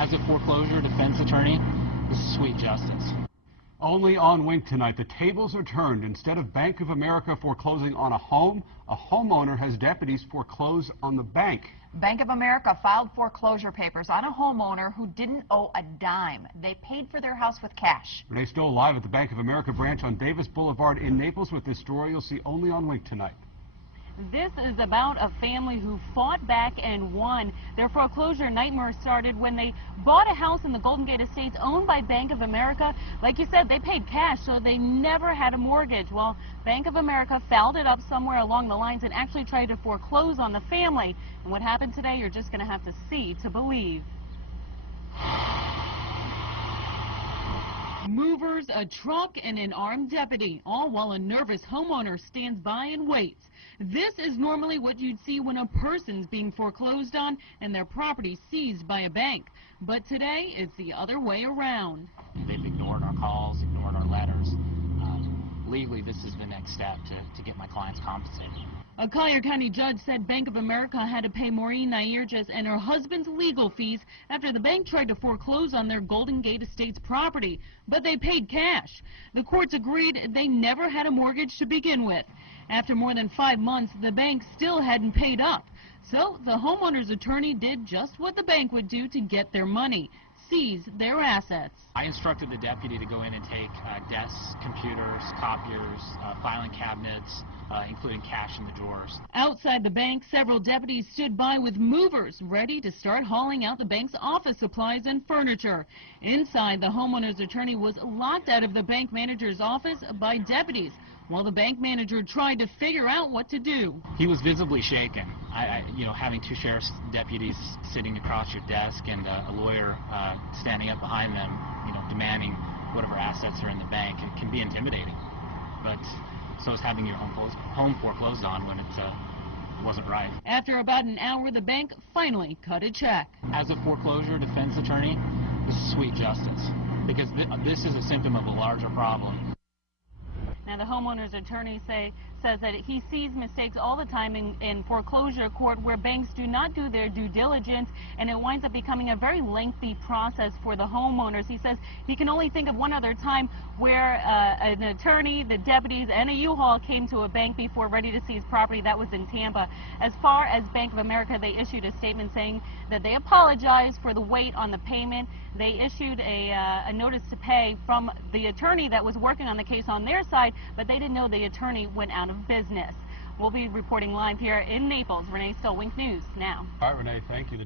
As a foreclosure defense attorney, this is sweet justice. Only on Wink tonight, the tables are turned. Instead of Bank of America foreclosing on a home, a homeowner has deputies foreclose on the bank. Bank of America filed foreclosure papers on a homeowner who didn't owe a dime. They paid for their house with cash. Renee Stoll live at the Bank of America branch on Davis Boulevard in Naples with this story you'll see only on Wink tonight. This is about a family who fought back and won. Their foreclosure nightmare started when they bought a house in the Golden Gate Estates owned by Bank of America. Like you said, they paid cash, so they never had a mortgage. Well, Bank of America fouled it up somewhere along the lines and actually tried to foreclose on the family. And what happened today, you're just going to have to see to believe. Movers, a truck, and an armed deputy, all while a nervous homeowner stands by and waits. This is normally what you'd see when a person's being foreclosed on and their property seized by a bank. But today, it's the other way around. They've ignored our calls, ignored our letters. Legally, this is the next step to get my clients compensated. A Collier County judge said Bank of America had to pay Maureen Nairges and her husband's legal fees after the bank tried to foreclose on their Golden Gate Estates property, but they paid cash. The courts agreed they never had a mortgage to begin with. After more than 5 months, the bank still hadn't paid up. So the homeowner's attorney did just what the bank would do to get their money: seize their assets. I instructed the deputy to go in and take desks, computers, copiers, filing cabinets, including cash in the drawers. Outside the bank, several deputies stood by with movers ready to start hauling out the bank's office supplies and furniture. Inside, the homeowner's attorney was locked out of the bank manager's office by deputies, while the bank manager tried to figure out what to do. He was visibly shaken. Having two sheriff's deputies sitting across your desk and a lawyer standing up behind them, demanding whatever assets are in the bank, it can be intimidating. But so is having your home foreclosed on when it wasn't right. After about an hour, the bank finally cut a check. As a foreclosure defense attorney, this is sweet justice, because this is a symptom of a larger problem. Now, the homeowner's attorney says that he sees mistakes all the time in foreclosure court where banks do not do their due diligence, and it winds up becoming a very lengthy process for the homeowners. He says he can only think of one other time where an attorney, the deputies, and a U-Haul came to a bank before ready to seize property. That was in Tampa. As far as Bank of America, they issued a statement saying that they apologized for the wait on the payment. They issued a notice to pay from the attorney that was working on the case on their side, but they didn't know the attorney went out of business. We'll be reporting live here in Naples. Renee Stoll, Wink News now. All right, Renee, thank you.